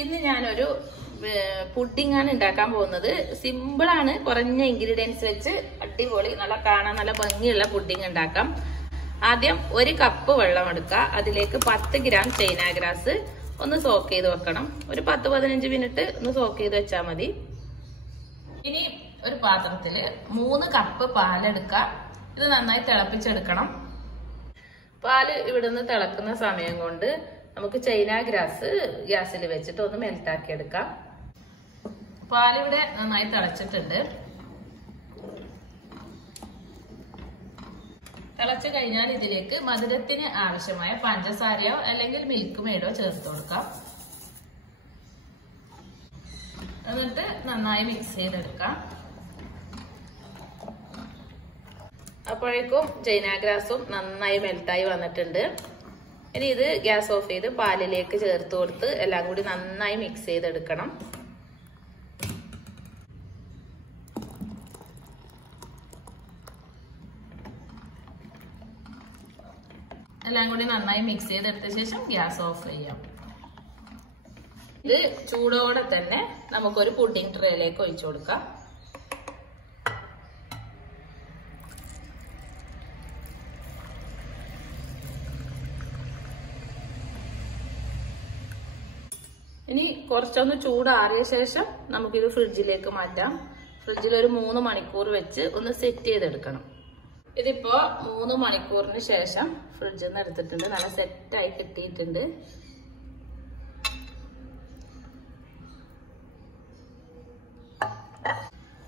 ഇന്ന് ഞാനൊരു പുഡിംഗ് ആണ് ഉണ്ടാക്കാൻ പോകുന്നത്. സിമ്പിൾ ആണ്, കുറഞ്ഞ ഇൻഗ്രീഡിയൻസ് വെച്ച് അടിപൊളി നല്ല കാണാൻ നല്ല ഭംഗിയുള്ള പുഡിംഗ് ഉണ്ടാക്കാം. ആദ്യം 1 കപ്പ് വെള്ളം എടുക്കുക. അതിലേക്ക് 10 ഗ്രാം ചൈന ഗ്രാസ് ഒന്ന് സോക്ക് ചെയ്ത് വെക്കണം. ഒരു 10-15 മിനിറ്റ് ഒന്ന് സോക്ക് ചെയ്ത് വെച്ചാൽ മതി. ഇനി ഒരു പാത്രത്തില് 3 കപ്പ് പാലെടുക്കുക. ഇത് നന്നായി തിളപ്പിച്ചെടുക്കണം. പാല് ഇവിടുന്ന് തിളക്കുന്ന സമയം കൊണ്ട് നമുക്ക് ചൈന ഗ്രാസ് ഗ്യാസിൽ വെച്ചിട്ട് ഒന്ന് മെൽറ്റാക്കി എടുക്കാം. പാലിവിടെ നന്നായി തിളച്ചിട്ടുണ്ട്. തിളച്ചു കഴിഞ്ഞാൽ ഇതിലേക്ക് മധുരത്തിന് ആവശ്യമായ പഞ്ചസാരയോ അല്ലെങ്കിൽ മിൽക്ക് മെയ്ഡോ ചേർത്ത് കൊടുക്കാം. എന്നിട്ട് നന്നായി മിക്സ് ചെയ്തെടുക്കാം. അപ്പോഴേക്കും ചൈന ഗ്രാസും നന്നായി മെൽറ്റായി വന്നിട്ടുണ്ട്. ഇനി ഇത് ഗ്യാസ് ഓഫ് ചെയ്ത് പാലിലേക്ക് ചേർത്ത് കൊടുത്ത് എല്ലാം കൂടി നന്നായി മിക്സ് ചെയ്തെടുക്കണം. എല്ലാം കൂടി നന്നായി മിക്സ് ചെയ്തെടുത്ത ശേഷം ഗ്യാസ് ഓഫ് ചെയ്യാം. ഇത് ചൂടോടെ തന്നെ നമുക്കൊരു പുഡിംഗ് ട്രേയിലേക്ക് ഒഴിച്ചു കൊടുക്കാം. ഇനി കുറച്ചൊന്ന് ചൂടാറിയ ശേഷം നമുക്കിത് ഫ്രിഡ്ജിലേക്ക് മാറ്റാം. ഫ്രിഡ്ജിൽ ഒരു 3 മണിക്കൂർ വെച്ച് ഒന്ന് സെറ്റ് ചെയ്തെടുക്കണം. ഇതിപ്പോ 3 മണിക്കൂറിന് ശേഷം ഫ്രിഡ്ജിൽ നിന്ന് എടുത്തിട്ടുണ്ട്. നല്ല സെറ്റായി കിട്ടിയിട്ടുണ്ട്.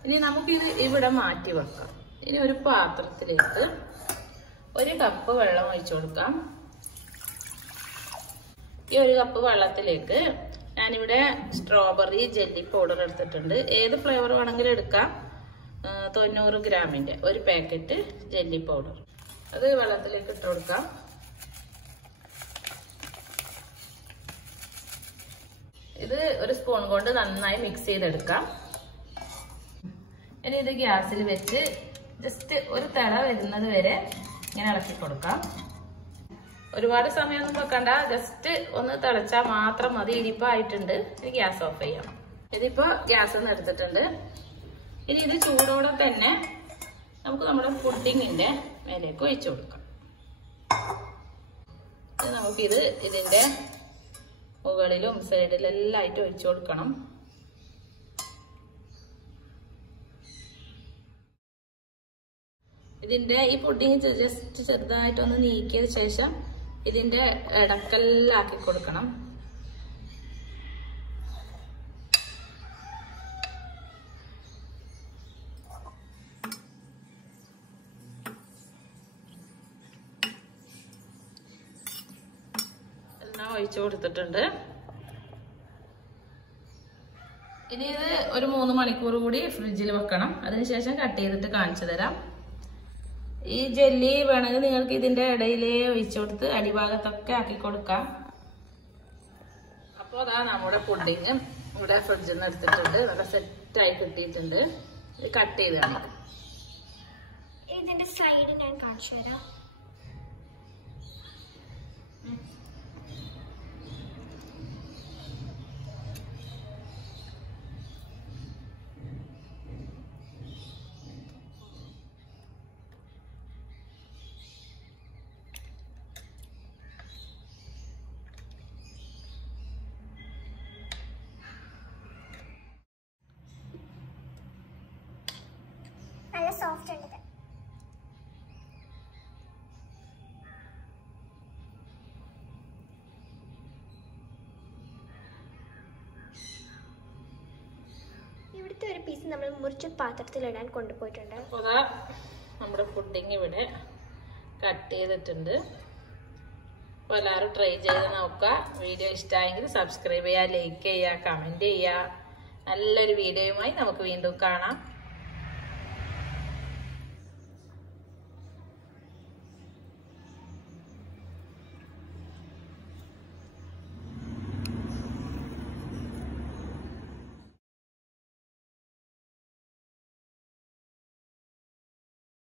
ഇനി നമുക്കിത് ഇവിടെ മാറ്റി വെക്കാം. ഇനി ഒരു പാത്രത്തിലേക്ക് 1 കപ്പ് വെള്ളം ഒഴിച്ചു കൊടുക്കാം. ഈ 1 കപ്പ് വെള്ളത്തിലേക്ക് ഞാനിവിടെ സ്ട്രോബെറി ജെല്ലി പൗഡർ എടുത്തിട്ടുണ്ട്. ഏത് ഫ്ലേവർ വേണമെങ്കിലും എടുക്കാം. 90 ഗ്രാമിന്റെ ഒരു പാക്കറ്റ് ജെല്ലി പൗഡർ അത് വെള്ളത്തിലേക്ക് ഇട്ട് കൊടുക്കാം. ഇത് ഒരു സ്പൂൺ കൊണ്ട് നന്നായി മിക്സ് ചെയ്തെടുക്കാം. ഇനി ഇത് ഗ്യാസിൽ വെച്ച് ജസ്റ്റ് ഒരു തിള വരുന്നത് വരെ ഇങ്ങനെ ഇളക്കി കൊടുക്കാം. ഒരുപാട് സമയമൊന്നും വെക്കണ്ട, ജസ്റ്റ് ഒന്ന് തിളച്ചാൽ മാത്രം മതി. ഇനിയിപ്പോ ആയിട്ടുണ്ട്. ഇനി ഗ്യാസ് ഓഫ് ചെയ്യാം. ഇതിപ്പോ ഗ്യാസ് ഒന്ന് എടുത്തിട്ടുണ്ട്. ഇനി ഇത് ചൂടോടെ തന്നെ നമുക്ക് നമ്മുടെ പുഡിങ്ങിന്റെ മേലേക്ക് ഒഴിച്ചു കൊടുക്കാം. നമുക്കിത് ഇതിന്റെ മുകളിലും സൈഡിലും എല്ലാം ആയിട്ട് ഒഴിച്ചു കൊടുക്കണം. ഇതിന്റെ ഈ പുഡിങ് ജസ്റ്റ് ചെറുതായിട്ടൊന്ന് നീക്കിയ ശേഷം ഇതിന്റെ ഇടക്കെല്ലാക്കി കൊടുക്കണം. എല്ലാം ഒഴിച്ചു കൊടുത്തിട്ടുണ്ട്. ഇനി ഇത് ഒരു 3 മണിക്കൂർ കൂടി ഫ്രിഡ്ജിൽ വെക്കണം. അതിനുശേഷം കട്ട് ചെയ്തിട്ട് കാണിച്ചു തരാം. ഈ ജെല്ലി വേണമെങ്കിൽ നിങ്ങൾക്ക് ഇതിന്റെ ഇടയിലേ ഒഴിച്ചു കൊടുത്ത് അടിഭാഗത്തൊക്കെ ആക്കി കൊടുക്കാം. അപ്പോൾ അതാ നമ്മുടെ പുഡിങ് ഇവിടെ ഫ്രിഡ്ജിൽ നിന്ന് എടുത്തിട്ടുണ്ട്. നല്ല സെറ്റായി കിട്ടിയിട്ടുണ്ട്. ഇത് കട്ട് ചെയ്ത് കാണിക്കാം. ഇതിന്റെ സൈഡ് ഞാൻ കാണിച്ചു തരാം. നല്ല സോഫ്റ്റ് ഉണ്ട്. ഇവിടുത്തെ ഒരു പീസ് നമ്മൾ മുറിച്ച പാത്രത്തിലിടാൻ കൊണ്ടുപോയിട്ടുണ്ട്. അപ്പോൾ അതാ നമ്മുടെ പുഡിങ് ഇവിടെ കട്ട് ചെയ്തിട്ടുണ്ട്. അപ്പോൾ എല്ലാവരും ട്രൈ ചെയ്ത് നോക്കുക. വീഡിയോ ഇഷ്ടമായെങ്കിൽ സബ്സ്ക്രൈബ് ചെയ്യുക, ലൈക്ക് ചെയ്യുക, കമൻറ്റ് ചെയ്യുക. നല്ലൊരു വീഡിയോയുമായി നമുക്ക് വീണ്ടും കാണാം.